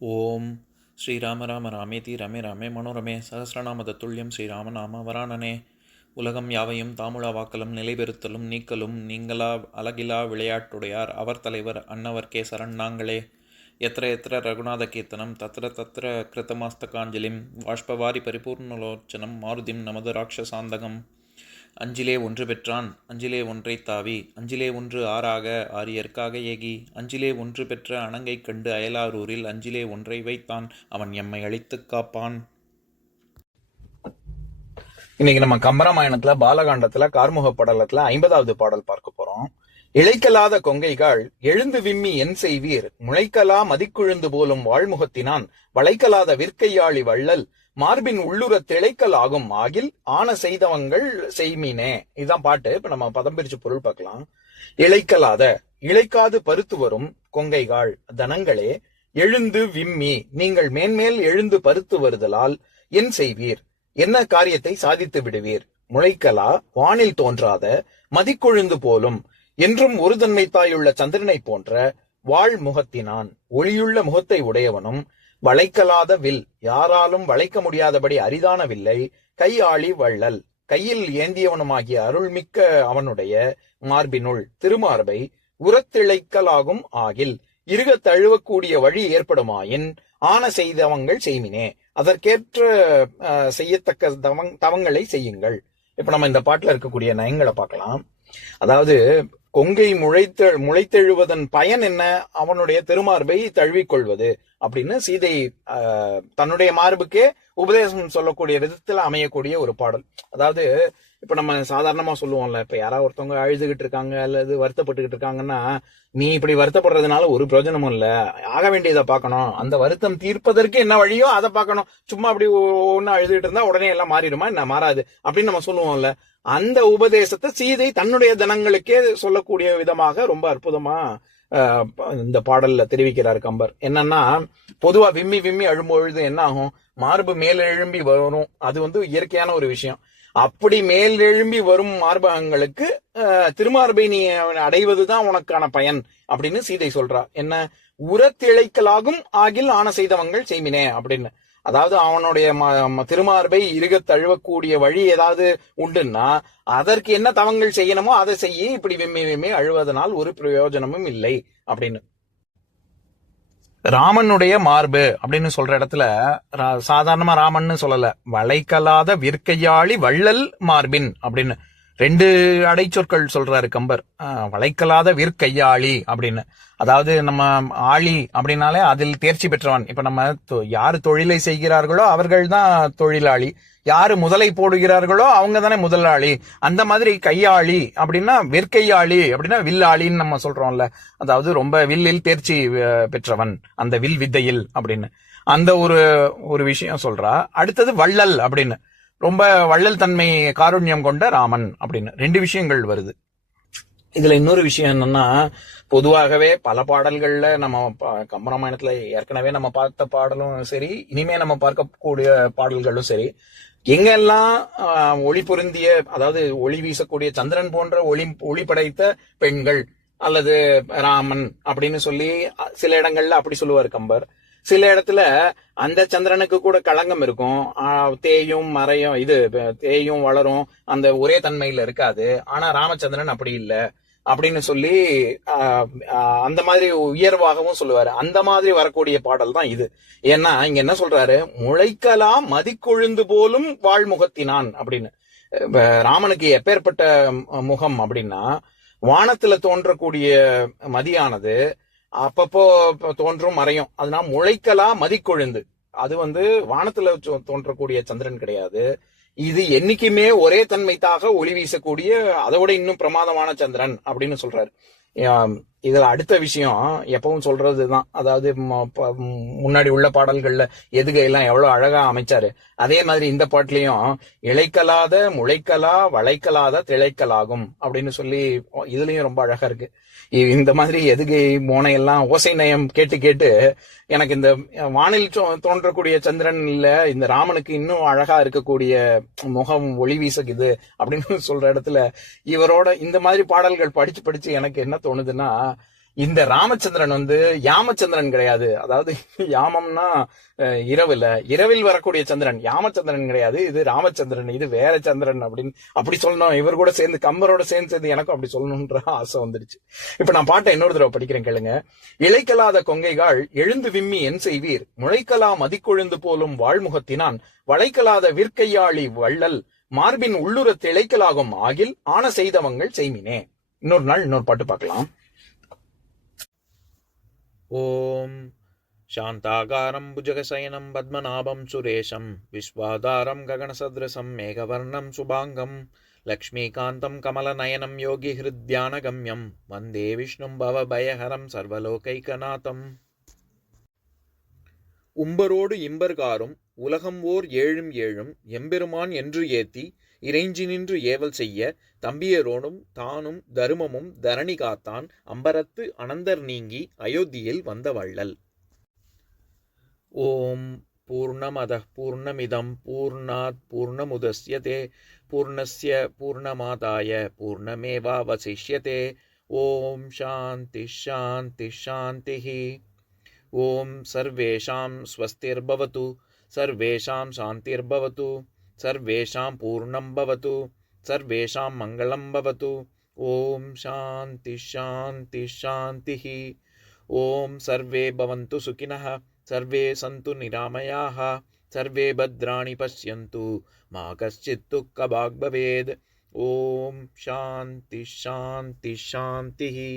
ஓம் ஸ்ரீராம ராம ராமேதி ரமே ராமே மனோரமே சகசிரநாம தத்துல்யம் ஸ்ரீராம நாம வராணனே. உலகம் யாவையும் தாமுழா வாக்கலும் நிலைபெறுத்தலும் நீக்கலும் நீங்களா அழகிலா விளையாட்டுடையார் அவர் தலைவர் அன்னவர் சரண் நாங்களே. எத்திர எத்திர ரகுநாத கீர்த்தனம் தத்திர தத்திர கிருத்தமாஸ்தகாஞ்சலிம் வாஷ்பவாரி பரிபூர்ணலோச்சனம் மாருதிம் நமது ராட்சசாந்தகம். அஞ்சிலே ஒன்று பெற்றான் அஞ்சிலே ஒன்றை தாவி அஞ்சிலே ஒன்று ஆறாக ஆரியர்க்காக ஏகி அஞ்சிலே ஒன்று பெற்ற அணங்கை கண்டு அயலாரூரில் அஞ்சிலே ஒன்றை வைத்தான் அவன் எம்மை அழித்துக் காப்பான். இன்னைக்கு நம்ம கம்பராமாயணத்துல பாலகாண்டத்துல கார்முக படலத்துல 50வது பாடல் பார்க்க போறோம். இழைக்கலாத கொங்கைகள் எழுந்து விம்மி என் செய்வீர் முளைக்கலா மதிக்குழுந்து போலும் வாழ்முகத்தினான் வளைக்கலாத விற்கையாளி வள்ளல் மார்பின் உள்ளுர திளைக்கல் ஆகும் ஆகில் ஆன செய்தவங்கள் செய்மீனே. இதுதான் பாட்டு. இப்ப நம்ம பதம் பிரிச்சு பொருள் பார்க்கலாம். இழைக்கலாத இழைக்காது பருத்து வரும் கொங்கைகள் தனங்களே எழுந்து விம்மி நீங்கள் மேன்மேல் எழுந்து பருத்து வருதலால் என் செய்வீர் என்ன காரியத்தை சாதித்து விடுவீர். முளைக்கலா வானில் தோன்றாத மதிக்கொழுந்து போலும் என்றும் ஒரு தன்மை தாயுள்ள சந்திரனை போன்ற வாழ் முகத்தினான் ஒளியுள்ள முகத்தை உடையவனும் வளைக்கலாத வில் யாராலும் வளைக்க முடியாதபடி அரிதான வில்லை கை ஆளி வள்ளல் கையில் ஏந்தியவனுமாகிய அருள்மிக்க அவனுடைய மார்பினுள் திருமார்பை உரத்திழைக்கலாகும் ஆகில் இருக தழுவக்கூடிய வழி ஏற்படுமாயின் ஆன செய்தவங்கள் செய்மினே அதற்கேற்ற செய்யத்தக்க தவங்களை செய்யுங்கள். இப்ப நம்ம இந்த பாட்டுல இருக்கக்கூடிய நயங்களை பார்க்கலாம். அதாவது கொங்கை முளைத்தெழுவதன் பயன் என்ன? அவனுடைய திருமார்பை தழுவிக்கொள்வது அப்படின்னு சீதை தன்னுடைய மார்புக்கே உபதேசம் சொல்லக்கூடிய விதத்துல அமையக்கூடிய ஒரு பாடல். அதாவது இப்ப நம்ம சாதாரணமா சொல்லுவோம்ல, இப்ப யாராவது ஒருத்தவங்க அழுதுகிட்டு இருக்காங்க அல்லது வருத்தப்பட்டுக்கிட்டு இருக்காங்கன்னா, நீ இப்படி வருத்தப்படுறதுனால ஒரு பிரயோஜனமும் இல்ல, ஆக வேண்டியதை பார்க்கணும், அந்த வருத்தம் தீர்ப்பதற்கு என்ன வழியோ அதை பார்க்கணும். சும்மா அப்படி ஒன்னு அழுதுகிட்டு இருந்தா உடனே எல்லாம் மாறிடுமா? என்ன மாறாது அப்படின்னு நம்ம சொல்லுவோம்ல. அந்த உபதேசத்தை சீதை தன்னுடைய தனங்களுக்கே சொல்லக்கூடிய விதமாக ரொம்ப அற்புதமா இந்த பாடல்ல தெரிவிக்கிறார் கம்பர். என்னன்னா, பொதுவா விம்மி விம்மி அழும்பொழுது என்ன ஆகும்? மார்பு மேல் எழும்பி வரும். அது இயற்கையான ஒரு விஷயம். அப்படி மேல் எழும்பி வரும் மார்பகங்களுக்கு திருமார்பை நீ அடைவதுதான் உனக்கான பயன் அப்படின்னு சீதை சொல்றா. என்ன? உரத்திழைக்கலாகும் ஆகில் ஆன செய்தவங்கள் செய்மினே அப்படின்னு. அதாவது அவனுடைய திருமார்பை இருக தழுவக்கூடிய வழி ஏதாவது உண்டுன்னா அதற்கு என்ன தவங்கள் செய்யணுமோ அதை செய்ய. இப்படி விம்மி விம்மி அழுவதனால் ஒரு பிரயோஜனமும் இல்லை அப்படின்னு. ராமனுடைய மார்பு அப்படின்னு சொல்ற இடத்துல சாதாரணமா ராமன்னு சொல்லல, வளைக்கலாத விற்கையாளி வள்ளல் மார்பின் அப்படின்னு 2 அடைச்சொற்கள் சொல்றாரு கம்பர். வளைக்கலாத விற்கையாளி அப்படின்னு, அதாவது நம்ம ஆளி அப்படின்னாலே அதில் தேர்ச்சி பெற்றவன். இப்ப நம்ம யாரு தொழிலை செய்கிறார்களோ அவர்கள் தான் தொழிலாளி, யாரு முதலை போடுகிறார்களோ அவங்க தானே முதலாளி. அந்த மாதிரி கையாளி அப்படின்னா விற்கையாளி அப்படின்னா வில்லாளின்னு நம்ம சொல்றோம்ல. அதாவது ரொம்ப வில்லில் தேர்ச்சி பெற்றவன், அந்த வில் வித்தையில் அப்படின்னு அந்த ஒரு விஷயம் சொல்றா. அடுத்தது வள்ளல் அப்படின்னு, ரொம்ப வள்ளல் தன்மை காருண்யம் கொண்ட ராமன் அப்படின்னு 2 விஷயங்கள் வருது. இதுல இன்னொரு விஷயம் என்னன்னா, பொதுவாகவே பல பாடல்கள்ல நம்ம கம்பராமாயணத்துல ஏற்கனவே நம்ம பார்த்த பாடலும் சரி, இனிமே நம்ம பார்க்கக்கூடிய பாடல்களும் சரி, எங்கெல்லாம் ஒளி பொருந்திய, அதாவது ஒளி வீசக்கூடிய சந்திரன் போன்ற ஒளி படைத்த பெண்கள் அல்லது ராமன் அப்படின்னு சொல்லி சில இடங்கள்ல அப்படி சொல்லுவார் கம்பர். சில இடத்துல அந்த சந்திரனுக்கு கூட களங்கம் இருக்கும், தேயும் மறையும், தேயும் வளரும், அந்த ஒரே தன்மையில இருக்காது. ஆனா ராமச்சந்திரன் அப்படி இல்லை அப்படின்னு சொல்லி அந்த மாதிரி உயர்வாகவும் சொல்லுவாரு. அந்த மாதிரி வரக்கூடிய பாடல் தான் இது. ஏன்னா இங்க என்ன சொல்றாரு? முளைக்கலாம் மதிக்கொழுந்து போலும் வாழ்முகத்தினான் அப்படின்னு. ராமனுக்கு எப்பேற்பட்ட முகம் அப்படின்னா, வானத்துல தோன்றக்கூடிய மதியானது அப்பப்போ தோன்றும் மறையும். அதனால முளைக்கலா மதிக்கொழுந்து, அது வானத்துல தோன்றக்கூடிய சந்திரன் கிடையாது. இது என்னைக்குமே ஒரே தன்மைத்தாக ஒளி வீசக்கூடிய அதோட இன்னும் பிரமாதமான சந்திரன் அப்படின்னு சொல்றாரு. இதுல அடுத்த விஷயம் எப்பவும் சொல்றதுதான், அதாவது முன்னாடி உள்ள பாடல்கள்ல எதுகையெல்லாம் எவ்வளவு அழகா அமைச்சாரு, அதே மாதிரி இந்த பாட்டுலயும் இழைக்கலாத முளைக்கலா வளைக்கலாத திளைக்கலாகும் அப்படின்னு சொல்லி இதுலயும் ரொம்ப அழகா இருக்கு. இந்த மாதிரி எதுகை மோனையெல்லாம் ஓசை நயம் கேட்டு கேட்டு எனக்கு இந்த வானில் தோன்றக்கூடிய சந்திரன் இல்ல, இந்த ராமனுக்கு இன்னும் அழகா இருக்கக்கூடிய முகம் ஒளி வீசுகுது அப்படின்னு சொல்ற இடத்துல இவரோட இந்த மாதிரி பாடல்கள் படிச்சு படிச்சு எனக்கு என்ன தோணுதுன்னா, இந்த ராமச்சந்திரன் யாமச்சந்திரன் கிடையாது. அதாவது யாமம்னா இரவுல, இரவில் வரக்கூடிய சந்திரன் யாமச்சந்திரன் கிடையாது, இது ராமச்சந்திரன், இது வேற சந்திரன் அப்படின்னு அப்படி சொல்லணும். இவர் கூட சேர்ந்து கம்பரோட சேர்ந்து எனக்கும் அப்படி சொல்லணும்ன்ற ஆசை வந்துடுச்சு. இப்ப நான் பாட்டை இன்னொரு தடவை படிக்கிறேன் கேளுங்க. இளைக்கலாத கொங்கைகாள் எழுந்து விம்மி என் செய்வீர், முளைக்கலா மதிக்கொழுந்து போலும் வாழ்முகத்தினான் வளைக்கலாத விற்கையாளி வள்ளல் மார்பின் உள்ளுரத்து இளைக்கலாகும் ஆகில் ஆன செய்தவங்கள் செய்மினே. இன்னொரு நாள் இன்னொரு பாட்டு பார்க்கலாம். ஓம் சாந்தாகாரம் புஜகசயனம் பத்மநாபம் சுரேஷம் விஸ்வாதாரம் ககனசத்ரசம் மேகவர்ணம் சுபாங்கம் லக்ஷ்மீகாந்தம் கமலநயனம் யோகி ஹிருத்யானகம்யம் வந்தே விஷ்ணும் பவபயஹரம் சர்வலோகைகநாதம். உம்பரோடு இம்பர்காரும் உலகம் ஓர் ஏழும் ஏழும் எம்பெருமான் என்று ஏத்தி இறைஞ்சி நின்று ஏவல் செய்ய தம்பியரோடும் தானும் தருமமும் தரணி காத்தான் அம்பரத்து அனந்தர் நீங்கி அயோத்தியில் வந்த வள்ளல். ஓம் பூர்ணமதః பூர்ணமிதம் பூர்ணாத் பூர்ணமுதஸ்யதே பூர்ணஸ்ய பூர்ணமாதாய பூர்ணமேவாவசிஷ்யதே. ஓம் சாந்தி சாந்தி சாந்திஹி. ஓம் சர்வேஷாம் ஸ்வஸ்திர்பவது சர்வேஷாம் சாந்திர்பவது சர்வேஷாம் பூர்ணம் பவது சர்வேஷாம் மங்களம் பவது. ஓம் சாந்தி சாந்தி சாந்திஹி. ஓம் சர்வே பவந்து சுகினः சர்வே சந்து நிராமயாः சர்வே பத்ராணி பஷ்யந்து மா கஷ்சித் துக்கபாக் பவேத். ஓம் சாந்தி சாந்தி சாந்திஹி.